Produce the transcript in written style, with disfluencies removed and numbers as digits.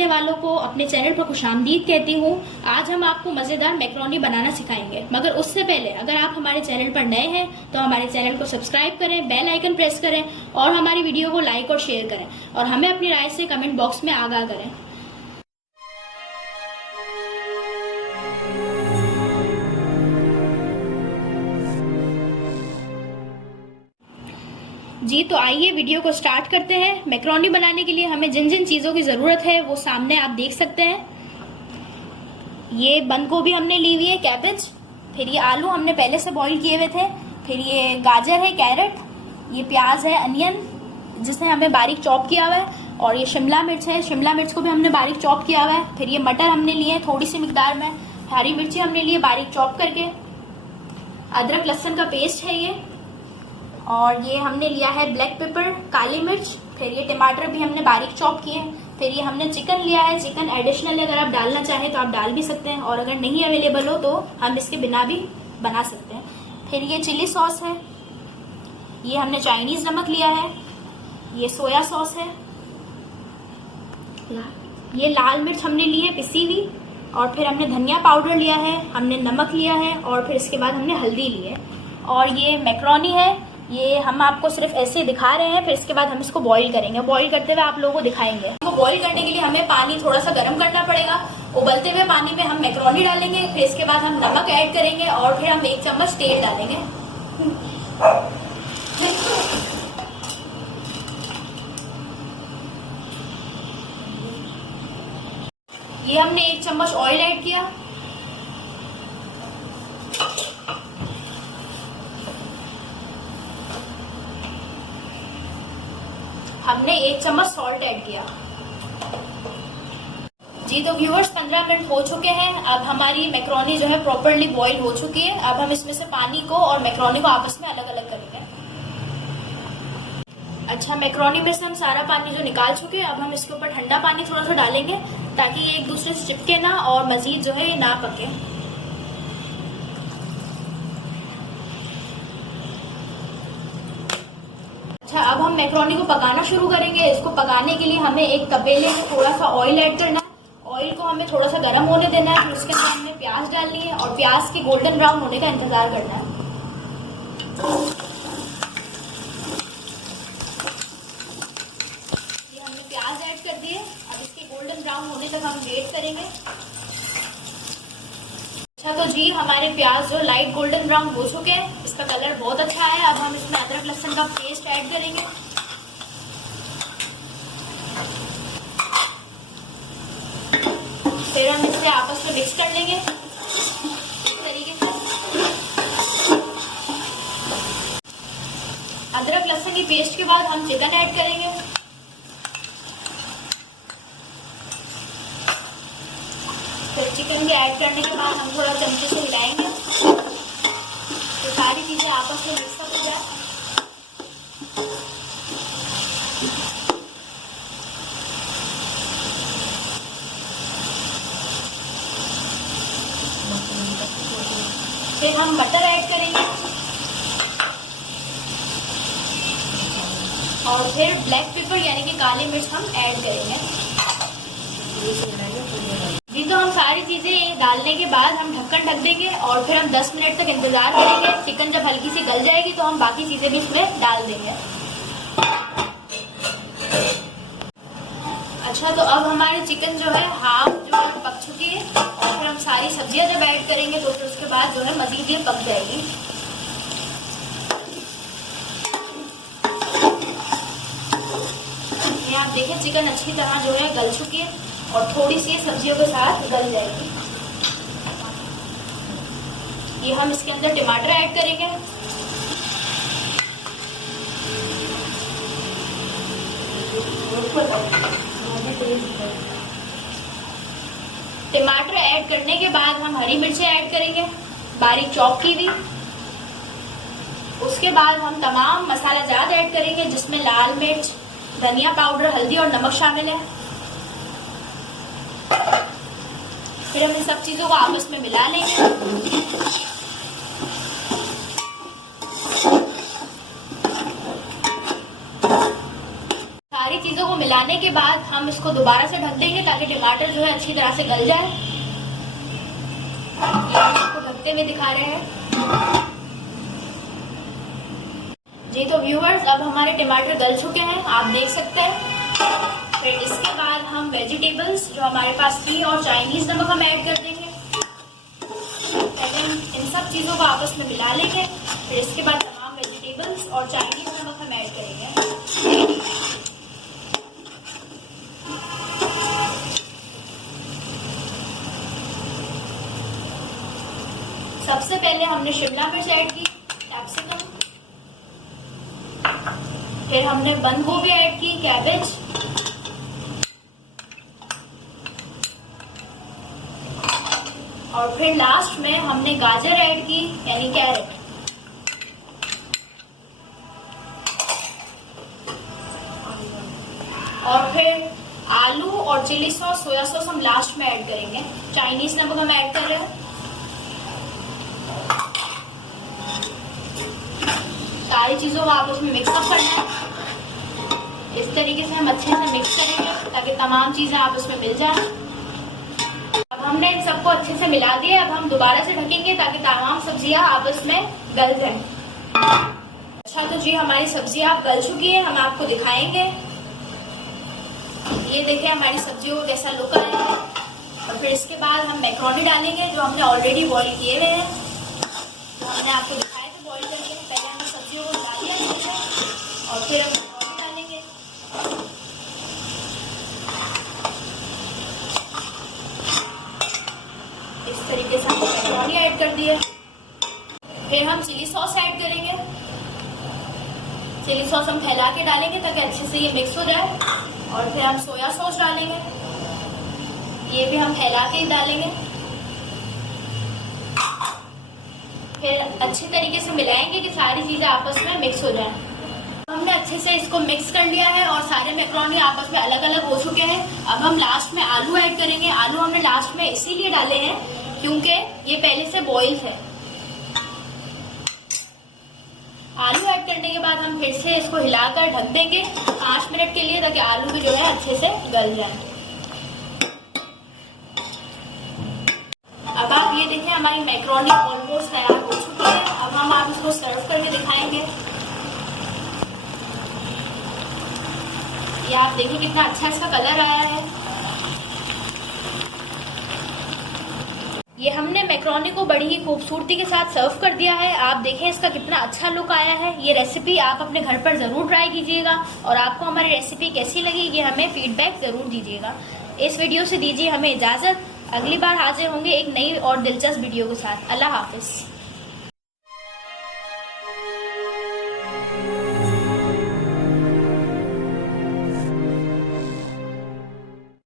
देखने वालों को अपने चैनल पर खुशामदीद कहती हूँ। आज हम आपको मजेदार मैक्रोनी बनाना सिखाएंगे, मगर उससे पहले अगर आप हमारे चैनल पर नए हैं तो हमारे चैनल को सब्सक्राइब करें, बेल आइकन प्रेस करें और हमारी वीडियो को लाइक और शेयर करें और हमें अपनी राय से कमेंट बॉक्स में आगाह करें। जी तो आइए वीडियो को स्टार्ट करते हैं। मैक्रोनी बनाने के लिए हमें जिन जिन चीज़ों की ज़रूरत है वो सामने आप देख सकते हैं। ये बंद गोभी हमने ली हुई है, कैबेज, फिर ये आलू हमने पहले से बॉईल किए हुए थे, फिर ये गाजर है, कैरेट, ये प्याज है, अनियन जिसने हमें बारीक चॉप किया हुआ है, और ये शिमला मिर्च है, शिमला मिर्च को भी हमने बारीक चॉप किया हुआ है। फिर ये मटर हमने लिए हैं थोड़ी सी मिकदार में, हरी मिर्ची हमने लिए बारीक चॉप करके, अदरक लहसुन का पेस्ट है ये, और ये हमने लिया है ब्लैक पेपर, काली मिर्च, फिर ये टमाटर भी हमने बारीक चॉप किए हैं, फिर ये हमने चिकन लिया है। चिकन एडिशनल अगर आप डालना चाहें तो आप डाल भी सकते हैं, और अगर नहीं अवेलेबल हो तो हम इसके बिना भी बना सकते हैं। फिर ये चिली सॉस है, ये हमने चाइनीज नमक लिया है, ये सोया सॉस है, ये लाल मिर्च हमने ली है पिसी हुई, और फिर हमने धनिया पाउडर लिया है, हमने नमक लिया है, और फिर इसके बाद हमने हल्दी ली है। और ये मैक्रोनी है, ये हम आपको सिर्फ ऐसे दिखा रहे हैं, फिर इसके बाद हम इसको बॉईल करेंगे। बॉईल करते हुए आप लोगों को दिखाएंगे। इसको बॉईल करने के लिए हमें पानी थोड़ा सा गर्म करना पड़ेगा। उबलते हुए पानी में हम मैक्रोनी डालेंगे, फिर इसके बाद हम नमक ऐड करेंगे, और फिर हम 1 चम्मच तेल डालेंगे। ये हमने 1 चम्मच ऑयल ऐड किया, हमने 1 चम्मच सॉल्ट ऐड किया। जी तो व्यूअर्स 15 मिनट हो चुके हैं। अब हमारी मैक्रोनी जो है प्रॉपरली बॉईल हो चुकी है। अब हम इसमें से पानी को और मैक्रोनी को आपस में अलग अलग करेंगे। अच्छा, मैक्रोनी में से हम सारा पानी जो निकाल चुके हैं, अब हम इसके ऊपर ठंडा पानी थोड़ा सा डालेंगे ताकि ये एक दूसरे से चिपके ना और मजीद जो है ये ना पके। अच्छा, अब हम मैक्रोनी को पकाना शुरू करेंगे। इसको पकाने के लिए हमें एक तपेले में थोड़ा सा ऑयल ऐड करना है। ऑयल को हमें थोड़ा सा गर्म होने देना है, फिर उसके अंदर हमने प्याज डालनी है और प्याज के गोल्डन ब्राउन होने का इंतजार करना है। ये हमने प्याज ऐड कर दिए, अब इसके गोल्डन ब्राउन होने तक हम वेट करेंगे। अच्छा तो जी हमारे प्याज जो लाइट गोल्डन ब्राउन हो चुके हैं, इसका कलर बहुत अच्छा है। अब हम इसमें अदरक लहसुन का पेस्ट ऐड करेंगे। फिर हम इसे आपस में मिक्स कर लेंगे इस तरीके से। अदरक लहसुन की पेस्ट के बाद हम चिकन ऐड करेंगे। फिर चिकन के ऐड करने के बाद हम थोड़ा चमचे से हिलाएंगे तो सारी चीजें आपस में मिक्सअप हो जाए। फिर हम मटर ऐड करेंगे और फिर ब्लैक पेपर यानी कि काली मिर्च हम ऐड करेंगे। जी तो हम सारी चीजें डालने के बाद हम ढक्कन ढक देंगे और फिर हम 10 मिनट तक इंतजार करेंगे। चिकन जब हल्की सी गल जाएगी तो हम बाकी चीजें भी इसमें डाल देंगे। अच्छा तो अब हमारे चिकन जो है हाफ जो है पक चुकी है, और फिर हम सारी सब्जियां जब ऐड करेंगे तो फिर उसके बाद जो है मजीद ये पक जाएगी। ये आप देखें चिकन अच्छी तरह जो है गल चुकी है और थोड़ी सी सब्जियों के साथ गल जाएगी। ये हम इसके अंदर टमाटर ऐड करेंगे। टमाटर ऐड करने के बाद हम हरी मिर्चें ऐड करेंगे बारीक चॉप की हुई। उसके बाद हम तमाम मसाला जात ऐड करेंगे जिसमें लाल मिर्च, धनिया पाउडर, हल्दी और नमक शामिल है। फिर हम इन सब चीजों को आपस में मिला लेंगे। सारी चीजों को मिलाने के बाद हम इसको दोबारा से ढक देंगे ताकि टमाटर जो है अच्छी तरह से गल जाए। ये हम इसको ढकते हुए दिखा रहे हैं। जी तो व्यूअर्स, अब हमारे टमाटर गल चुके हैं, आप देख सकते हैं। फिर इसके बाद हम वेजिटेबल्स जो हमारे पास थी और चाइनीज नमक हम ऐड कर देंगे। पहले इन सब चीज़ों को आपस में मिला लेंगे, फिर इसके बाद तमाम वेजिटेबल्स और चाइनीज नमक हम ऐड करेंगे। सबसे पहले हमने शिमला मिर्च ऐड की, कैप्सिकम, फिर हमने बंद गोभी ऐड की, कैबेज, और फिर लास्ट में हमने गाजर ऐड की यानी कैरेट। और फिर आलू और चिली सॉस, सोया सॉस हम लास्ट में ऐड करेंगे। चाइनीज नमक हम ऐड कर रहे हैं। सारी चीजों को आपस में मिक्सअप करना है। इस तरीके से हम अच्छे से मिक्स करेंगे ताकि तमाम चीजें आपस में मिल जाए। अब हमने इन सबको अच्छे से मिला दिया। अब हम दोबारा से ढकेंगे ताकि तमाम सब्जियां आपस में गल जाएं। अच्छा तो जी हमारी सब्जियां अब गल चुकी है, हम आपको दिखाएंगे। ये देखें हमारी सब्जियों को कैसा लुक आया है। और फिर इसके बाद हम मैक्रोनी डालेंगे जो हमने ऑलरेडी बॉईल किए हुए हैं। तो हमने आपको दिखाया था बॉईल करके। पहले हमने सब्जियों को डाल दिया अच्छे से और फिर हम मैक्रोनी डालेंगे। इस तरीके से हमने मैक्रोनी ऐड कर दी है। फिर हम चिली सॉस ऐड करेंगे। चिली सॉस हम फैला के डालेंगे ताकि अच्छे से ये मिक्स हो जाए। और फिर हम सोया सॉस डालेंगे, ये भी हम फैला के ही डालेंगे। फिर अच्छे तरीके से मिलाएंगे कि सारी चीजें आपस में मिक्स हो जाएं। हमने अच्छे से इसको मिक्स कर लिया है और सारे मैक्रोनी आपस में अलग अलग हो चुके हैं। अब हम लास्ट में आलू ऐड करेंगे। आलू हमने लास्ट में इसीलिए डाले हैं क्योंकि ये पहले से बॉईल है। आलू ऐड करने के बाद हम फिर से इसको हिलाकर ढक देंगे 5 मिनट के लिए ताकि आलू भी जो है अच्छे से गल जाए। अब आप ये देखें हमारी मैक्रोनी ऑलमोस्ट तैयार हो चुकी है। अब हम आप इसको सर्व करके दिखाएंगे। ये आप देखिए कितना अच्छा इसका कलर आया है। ये हमने मैक्रोनी को बड़ी ही खूबसूरती के साथ सर्व कर दिया है। आप देखें इसका कितना अच्छा लुक आया है। ये रेसिपी आप अपने घर पर जरूर ट्राई कीजिएगा और आपको हमारी रेसिपी कैसी लगी ये हमें फीडबैक जरूर दीजिएगा। इस वीडियो से दीजिए हमें इजाजत। अगली बार हाजिर होंगे एक नई और दिलचस्प वीडियो के साथ। अल्लाह हाफिज।